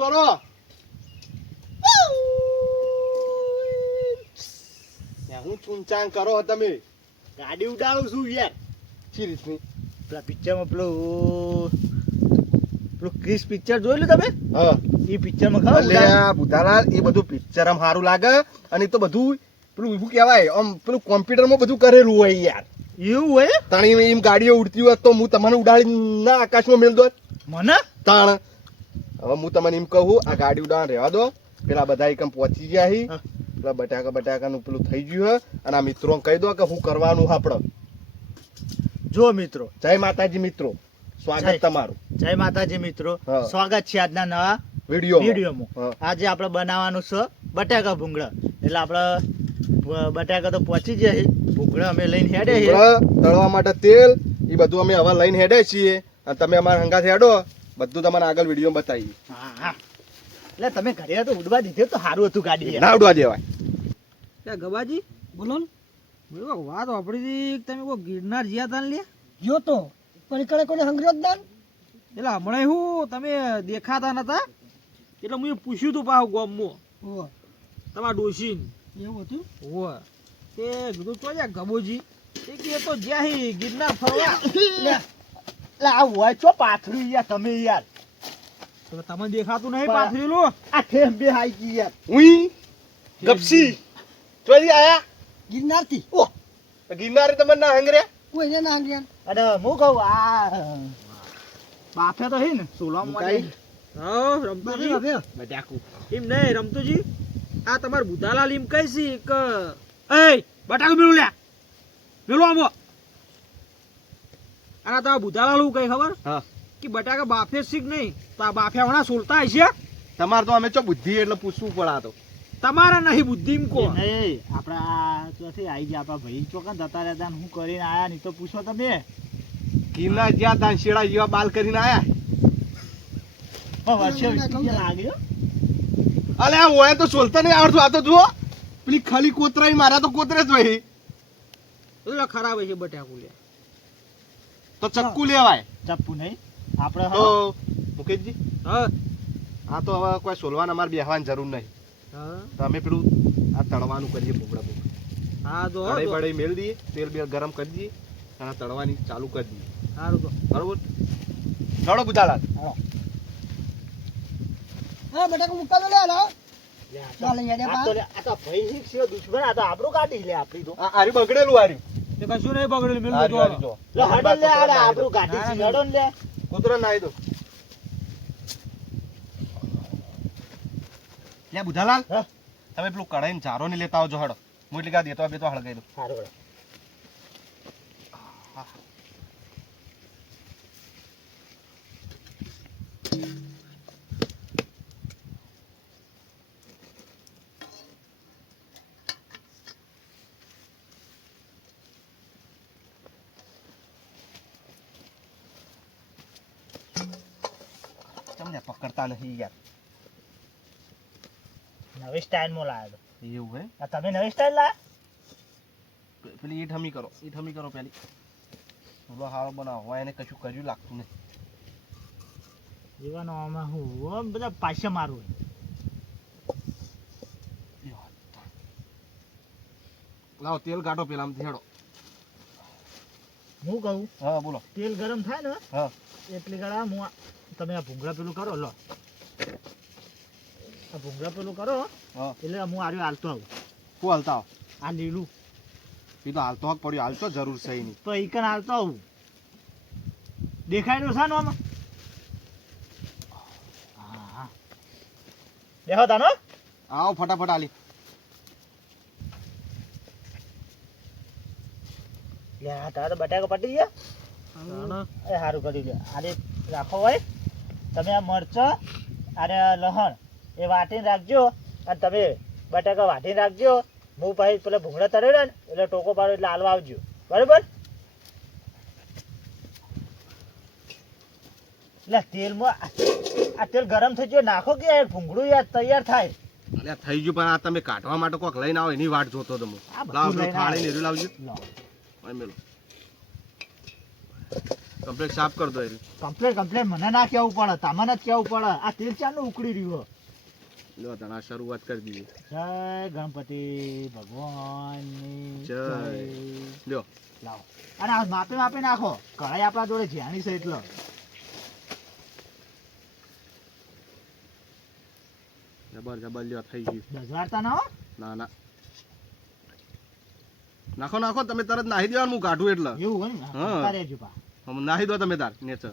કરો યા, હું ચૂંચાણ કરો તમે. ગાડી ઉડાડું છું યાર. શી રીતની? પેલા પિક્ચરમાં પેલું પેલું ક્રિસ પિક્ચર જોયેલું તમે? હા. એ પિક્ચરમાં ખબર બુધાલાલ એ બધું પિક્ચર આમ સારું લાગે. અને તો બધું પેલું એવું કહેવાય આમ પેલું કોમ્પ્યુટરમાં બધું કરેલું હોય યાર. એવું હોય તાણી એમ ગાડીઓ ઉડતી હોત તો હું તમને ઉડાડી ના આકાશમાં મેળ દો. મને? તાણ. હવે હું તમને એમ કહું આ ગાડી ઉડાણ રહેવા દો. પેલા બધા એકમ પહોંચી ગયા હી. પેલા બટાકા બટાકાનું પેલું થઈ ગયું હે. અને આ મિત્રો કહી દો કે હું કરવાનું આપણે જો મિત્રો. જય માતાજી મિત્રો. સ્વાગત તમારું. જય માતાજી મિત્રો. સ્વાગત છે આજના નવા વીડિયો વિડીયોમાં. આજે આપણે બનાવવાનું છે બટાકા ભૂંગળા. એટલે આપણે બટાકા તો પહોંચી ગયા છે. ભૂંગળા અમે લઈને હેડે છે તળવા માટે તેલ એ બધું અમે હવા લઈને હેડે છીએ. અને તમે અમારા હંગાથી હેડો બધું તમને આગળ વીડિયો બતાવીએ. હા હા. એટલે તમે ઘરે તો ઉડવા દીધો તો સારું હતું ગાડી. ના ઉડવા દેવાય. ગવાજી બોલો ને. વાત વાપરી હતી તમે કોઈ ગિરનાર જ્યાં તાન લે ગયો તો. કણે કોને હંગર્યો જ દાન એટલે હમણાં શું તમે દેખાતા નતા? એટલે હું પૂછ્યું તું પાછું ગામમાં. તમારા ડોશીન. એવું હતું? હોવે તે કીધું તો યા ગબોજી. એ કે તો જ્યાં ગિરનાર ફરવા. લે લે આ હોય છો પાથરું યાર તમે યાર. તમને દેખાતું નહીં પાથરેલું? આ ઠેમ બે હાઈ ગઈ યાર. ઉઈ ગપસી? ચોરી આયા? ગિરનારથી ઓહ ગિરનારે તમે ના હંગર્યા કોઈને ના હંગરે અરે હું કહું આ બાફે તો હે ને સોલામાં મુકાઈ? હા રમતુજી બટાકું એમ નહીં રમતુજી? આ તમાર બુધાલાલ એમ કહે છે કે એ બટાકું મેળું લ્યા. મેળું આવો અને તમારા બુધાલાલ હું કઈ ખબર? હા. કે બટાકા બાફે શીખ નહીં. તો આ બાફ્યા વણા સોલતા હશે? તમારે તો અમે ચો બુદ્ધિ એટલે પૂછવું પડે તો. તમારા નહીં બુદ્ધિ એમ કહો નહીં આપણા ચોથી આવી ગયા આપણા ભાઈ. ચોકન જતા રહેતા હું કરીને આયા નહીં તો પૂછો તમે. કિલ્લા જ્યાં ત્યાં શેડા જેવા બાલ કરીને આયા. વર્ષે લાગ્યો અલે આ હોય તો સોલતા નહીં આવડતું. આ તો જુઓ. પેલી ખાલી કોતરાઈ મારા તો કોતરે જ હોય. એટલે ખરાબ છે બટાકુ લે. તો ચક્કુ લેવાય. ચપ્પુ નહીં. આપણે તો મુકેશજી હા. આ તો હવે કોઈ સોલવાન અમારે બેહવાની જરૂર નહીં. હા. તો અમે પેલું આ તળવાનું કરીએ ભૂંગળા ભૂંગળા. હા તો કડાઈ બઢાઈ મેળ દઈએ તેલ બેલ ગરમ કરી દઈએ અને તળવાની ચાલુ કરી દઈએ. સારું તો. બરોબર? લડો બુધાલાલ હા બટાકા મુક્કા તો લે હાલો. ચાલ યાર આ તો આ તો ભાઈ શીખ છે દુશ્મન આ તો આપણું કાઢી લે આપણી તો. આ આરી બગડેલું આરી તે કશું નહીં બગડેલું મેલું જો. લે હડો લે આ આપણું કાઢી છે હડો ને. લે. કૂતરો નાઈ દો. લે બુધાલાલ. તમે પેલું કઢાઈને ચારો ને લેતા આવજો હડો. હું એટલે કા દેતો બે તો હળગાઈ દો. સારું હળો. તમને પકડતા નથી યાર. નવી સ્ટાઇલમાં લાવ્યો એવું હે? આ તમે નવી સ્ટાઇલ લાવ્યા પેલી ઈટ હમી કરો ઈટ હમી કરો પેલી. થોડો હારો બનાવો એને કશું કર્યું લાગતું નહીં જીવાનો આમાં હું બધા પાછા મારું લાવો તેલ કાઢો પેલા આમ ધેડો હું કહું? હા બોલો. તેલ ગરમ થાય ને હા. એટલે ગળા હું તમે આ ભૂંગળા પેલું કરો લો. આ ભૂંગળા પેલું કરો હા. એટલે હું આર્યો હાલતો આવું. શું હાલતા આવો. આ લીલું. એ તો હાલતો હક પડ્યો હાલતો જરૂર છે નહીં તો એ કણ હાલતો આવું. દેખાય છે ને આમાં? હા હા દેખો તાનો. આવો ફટાફટ હાલી લે આ તારા તો બટાકા પટી ગયા. એ સારું કર્યું લે આજે રાખો હોય. તમે આ મરચો અને લહણ એ વાટીને રાખજો અને તમે બટાકા વાટીને રાખજો. હું પછી પેલા ભૂંગળા તળે ને એટલે ટોકો પાડો એટલે હાલવા આવજો. બરાબર? એટલે તેલમાં આ- તેલ ગરમ થઈ ગયો. નાખો કે યાર ભૂંગળું યાર તૈયાર થાય. અલ્યા થઈ ગયું પણ આ તમે કાઢવા માટે કોક લઈને આવો એની વાટ જોતો તમે હું. આ બધું લાવો પેલું લઈને થાળી ને લાવજો. મેલો. કમ્પ્લીટ સાફ કર દો એટલે કમ્પ્લેટ કમ્પ્લેટ મને ના કેવું પડે તમને જ કેવું પડે. આ તેલ ચાનું ઉકળી રહ્યું લો તણા શરૂઆત કરી દીધી. જય ગણપતિ ભગવાન જય. લ્યો. લાવો. અને આ માપે માપે નાખો. કઢાઈ આપણા જોડે જ્યાણી છે એટલો. જબર જબર લ્યો થઈ ગયું. જજવાડતા ના ના ના. નાખો નાખો તમે તરત નાહી દેવાનું હું કાઢું એટલે. એવું હોય ને? હા. નાહી દો તમે તાર નેચર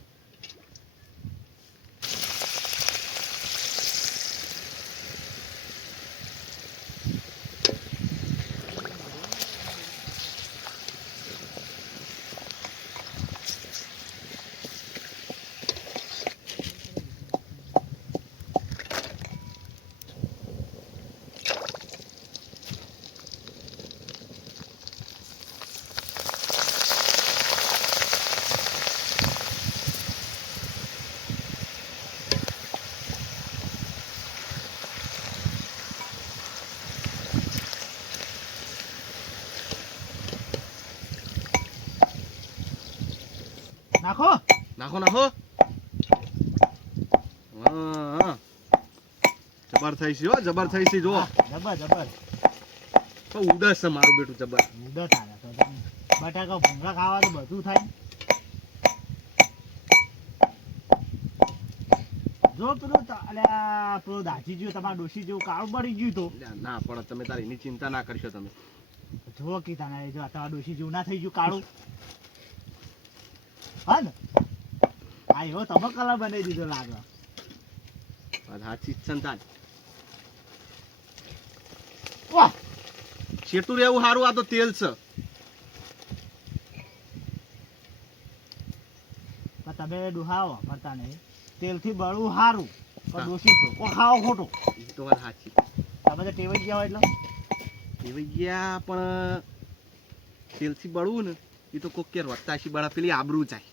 નાખો નાખો નાખો. જબર થઈ છે જબર થઈ છે જો જબર જબર. તો ઉદાસ છે મારું બેટું જબર. ઉદાસ આવે તો બટાકા ભૂંગળા ખાવા તો બધું થાય. જો પેલું અલ્યા પેલું દાજી જેવું તમારા ડોશી જેવું કાળું પડી ગયું તો. ના પણ તમે તારી એની ચિંતા ના કરશો તમે. જો કે ના જો તમારા ડોશી જેવું ના થઈ ગયું કાળું. હા ને? હા એવો તમે કલર બનાવી દીધો લાગે સાચી જ છે ને તાર. વાહ! છેટું રહેવું સારું આ તો તેલ છે. પણ તમે ડુહાવો કરતા નહીં તેલથી બળવું સારું પણ હા. છો. કો ખાવો ખોટો. તો વાત સાચી તમે તો ટેવાઈ ગયા હોય એટલે? ટેવાઈ ગયા પણ તેલથી બળવું ને એ તો કોક કે વત્તાશી બળા પેલી આબરૂ જાય.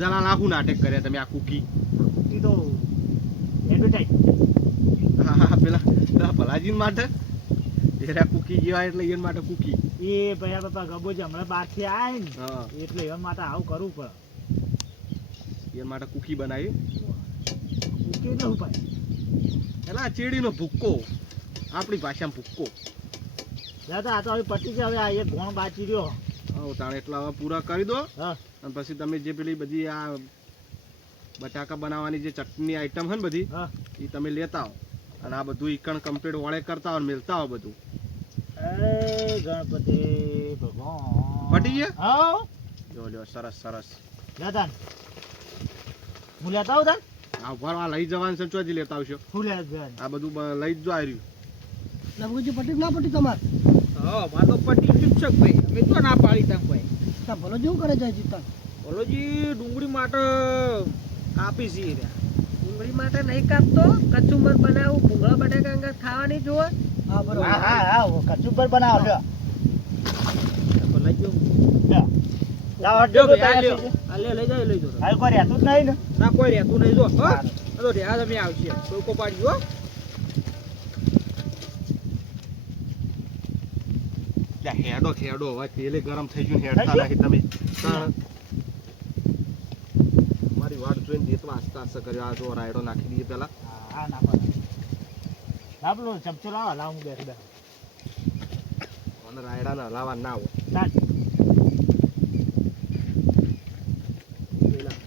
ઉજાલા લાખું નાટક કર્યા તમે આ કુકી. એ તો એડવર્ટાઇઝ હા હા પેલા પેલા ભલાજી માટે? એરા કુકી જેવા એટલે એન માટે કુકી. એ ભયા બાપા ગબોજી હમણાં બહારથી આય ને. એટલે એન માટે આવું કરવું પડે. એન માટે કુકી બનાવી? કેવું ઉપાય એલા આ ચેડીનો ભૂક્કો. આપણી ભાષામાં ભૂક્કો. દાદા આ તો હવે પટી છે હવે આ એક ગોણ બાચી રહ્યો. તાણે એટલા હવે પૂરા કરી દો. હા. અને પછી તમે જે પેલી બધી આ બટાકા બનાવવાની જે ચટણી આઈટમ છે ને બધી હા. એ તમે લેતા આવો. અને આ બધું ઈકણ કમ્પ્લીટ વળે કરતા આવો મેલતા આવો બધું. એ ગણપતિ ભગવાન. પટી ગયા? જો લ્યો સરસ સરસ. દાદા હું લેતા આવું તાન? આ ઊભા લઈ જવાનું છે લેતા આવશો. હું લેતા આ બધું લઈ જ જો આ રહ્યું પટી ના પટી તમારે? હા મારે તો પટી ગયું ભાઈ. અમે તો ના પાડી તા ભાઈ તા ભલો જેવું કરે જાય જીતા બોલોજી ડુંગળી માટે કાપી છે ડુંગળી માટે નહીં કાપતો કચુંબર બનાવું ભૂંગળા બટાકા અંગર ખાવાની જોવે. હા બરોબર. હા હા હા કચુંબર બનાવો લ્યો. ભલા જો. લાવો જો ભાઈ, લ્યો. આ લે લઈ જાય લઈ જો હાલ કોઈ રહેતું જ નહીં ને. ના કોઈ રહેતું નહીં જો. હા. તો રહ્યા તમે આવશે. કોઈ પાડી હો. લ્યા, હેડો હેડો. હવે તેલે ગરમ થઈ ગયું હેડતા નથી તમે મારી વાટ જોઈને દેતો આસ્તા આસ્તા કર્યો. આ જો રાયડો નાખી દઈએ પેલા. હા હા ના પડે લાવ પેલો ચમચો લાવો લાવ હું બેઠું બેઠું અને રાયડાને હલાવા ના હોય.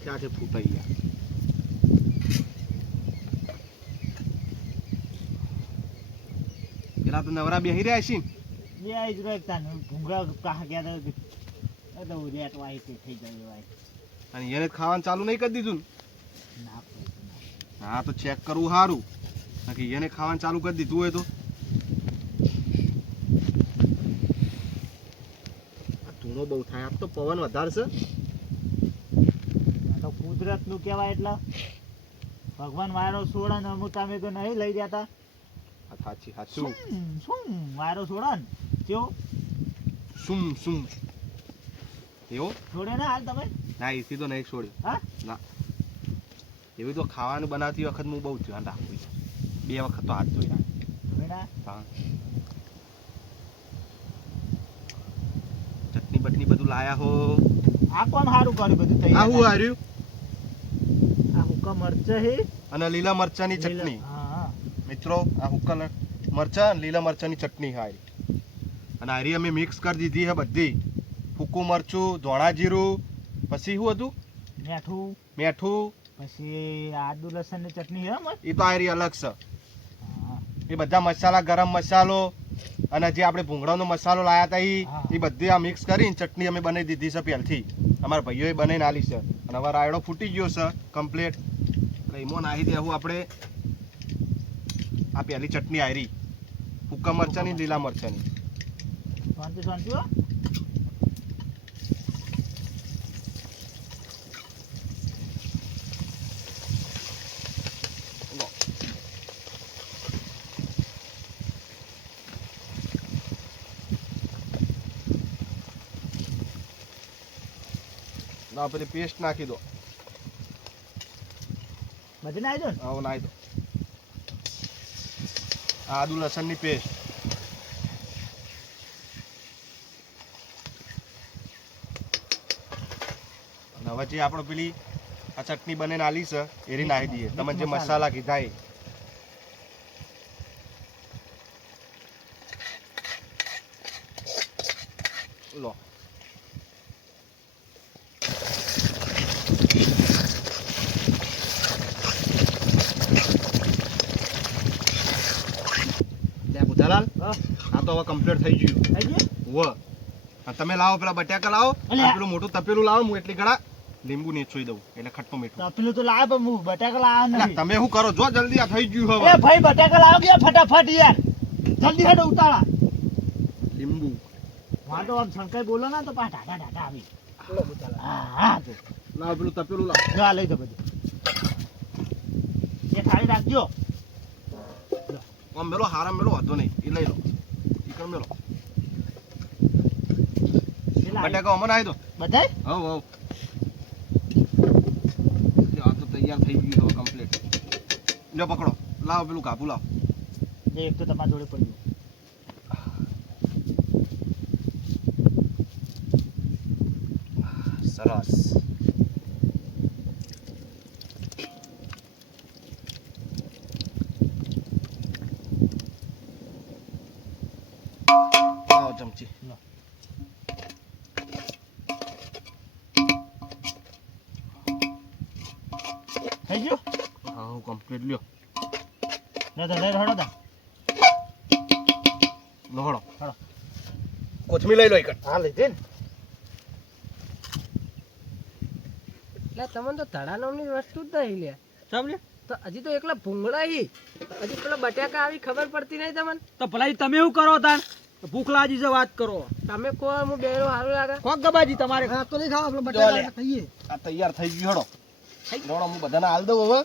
ક્યાં છે ફૂટાઈ ગયા? પેલા તો નવરા બેહી રહ્યા છે ને? બે જ રહ્યો ભૂંગળા કાહ ગયા તો તો રેટ વાય તે થઈ જાય વાય અને એને ખાવાનું ચાલુ નહીં કરી દીધું ના. હા તો ચેક કરવું સારું બાકી એને ખાવાનું ચાલુ કરી દીધું હોય તો. ધૂળો બહુ થાય. આમ તો પવન વધારે છે આ તો કુદરતનું કહેવાય એટલે. ભગવાન વાયરો છોડે ને અમુક તમે તો નહીં લઈ જતા. સાચી સાચું. શું શું વાયરો છોડે ને? કેવો સુમ સુમ. એવો? છોડે ને હાલ તમે? ના એ સીધો નહીં છોડ્યો. હા? ના. એવી તો ખાવાનું બનાવતી વખત હું બહુ ધ્યાન રાખું બે વખત તો હાથ ધોઈ નાખ. હા. ચટણી બટની બધું લાયા હો. આ કોણ સારું કર્યું બધું આ તૈયાર હું હાર્યું? આ હુક્કા મરચાં હે. અને લીલા મરચાની ચટણી. હા હા. મિત્રો આ હુક્કા મરચા મરચાં લીલા મરચાની ચટણી હારી. અને આરી અમે મિક્સ કરી દીધી છે બધી. ફૂકું મરચું ધોળા જીરું પછી શું હતું? મેઠું. મેઠું. પછી આદુ લસણની ચટણી એ તો આયરી અલગ છે. એ બધા મસાલા ગરમ મસાલો અને જે આપણે ભૂંગળાનો મસાલો લાયા હતા એ બધી આ મિક્સ કરીને ચટણી અમે બનાવી દીધી છે પહેલથી. અમારા ભાઈઓએ બનાવીને આલી છે. અને હવે રાયડો ફૂટી ગયો છે કમ્પ્લીટ એટલે એમાં નાહી દેવું આપણે. આ પહેલી ચટણી આયરી. ફૂકા મરચાની લીલા મરચાની. શાંતિ શાંતિ હો ના પેલી પેસ્ટ નાખી દો બધી નાખી દો ને આવો નાખી દો આ આદુ લસણની પેસ્ટ હવે જે આપણે પેલી આ ચટણી બને નાલી છે એરી નાખી દઈએ. તમે જે મસાલા. કીધા એ. લો. લે બુધાલાલ આ તો હવે કમ્પ્લીટ થઈ ગયું. થઈ ગયું? વ તમે લાવો પેલા બટાકા લાવો. પેલું મોટું તપેલું લાવો હું એટલી ઘડા લીંબુ નીચોઈ દઉં એટલે ખટ્ટું મીઠું. તો પેલું તો લાવે પણ હું બટાકા લાવ્યા અલા, નથી. તમે શું કરો? જો જલ્દી આ થઈ ગયું હવે. ભાઈ બટાકા લાવ ગયા ફટાફટ યાર. જલ્દી હેડો ઉતાળા. લીંબુ. વાંધો આમ શંકર બોલો ને તો પા ઢાઢા ઢાઢા આવી. હા હા તો પેલું તપેલું લાવ. જો આ લઈ દો બધું. એ થાળી રાખજો. આમ મેલો હારા મેલો વાંધો નહીં. એ લઈ લો. ચિકન મેલો. એ લાવી. બટાકા અમને આવી દો. બધા હવ હવ. તૈયાર થઈ ગયું હવે કમ્પ્લીટ લ્યો પકડો. લાવો પેલું કાપુ લાવો. બે એક તો તમારા જોડે પડ્યું સરસ. થઈ ગયું? હા હું કમ્પ્લીટ લ્યો. તો લઈ હડો તા. લોહડો હળો. કોથમી લઈ લો એક હા લીધી ને એટલે તમને તો ધડા નામની વસ્તુ જ નહીં લે. સમજ્યો તો હજી તો એકલા ભૂંગળા હી. હજી પેલા બટાકા આવી ખબર પડતી નહીં તમને? તો ભલા તમે એવું કરો તાન? ભૂખ લાગી છે વાત કરો. તમે કહો હું બેરો સારું લાગે. કોક ગબાજી તમારે? હા તો નહીં ખાવા આપણે બટાકા ખાઈએ. આ તૈયાર થઈ ગયું હેડો. લોડો હું બધાને હાલ દઉં હવે.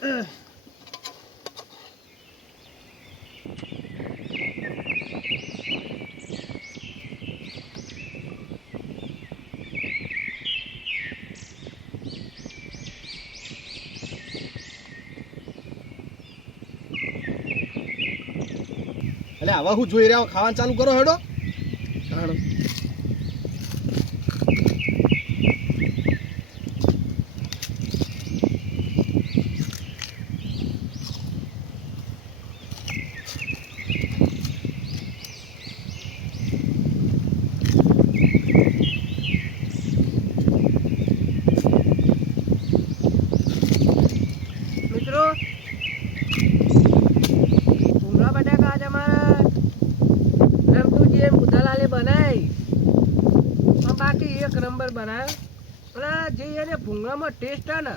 એટલે હવે હું જોઈ રહ્યા, ખાવાનું ચાલુ કરો હેડો. ટેસ્ટ ને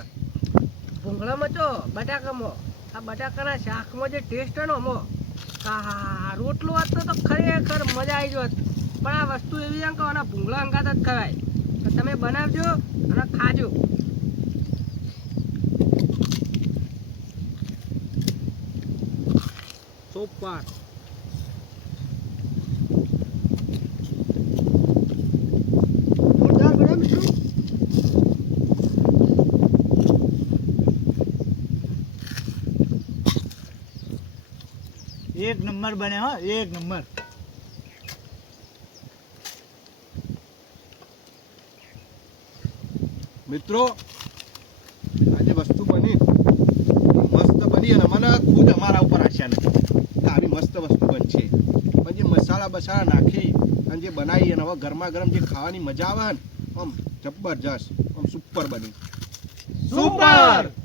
ભૂંગળામાં તો બટાકામાં, આ બટાકાના શાકમાં જે ટેસ્ટ ને અમો રોટલો હતો તો ખરેખર મજા આવી જોત. પણ આ વસ્તુ એવી છે કે આના ભૂંગળા અંગાત જ ખવાય. તમે બનાવજો અને ખાજો. સોપાર એક નંબર બને હો, એક નંબર. મિત્રો, આજે વસ્તુ બની. મસ્ત બની અને મને ખુદ અમારા ઉપર આશા નથી. કે આવી મસ્ત વસ્તુ બનશે. પણ જે મસાલા બસાલા નાખી અને જે બનાવી અને હવે ગરમા ગરમ જે ખાવાની મજા આવે ને, આમ જબરજસ્ત, આમ સુપર બની. સુપર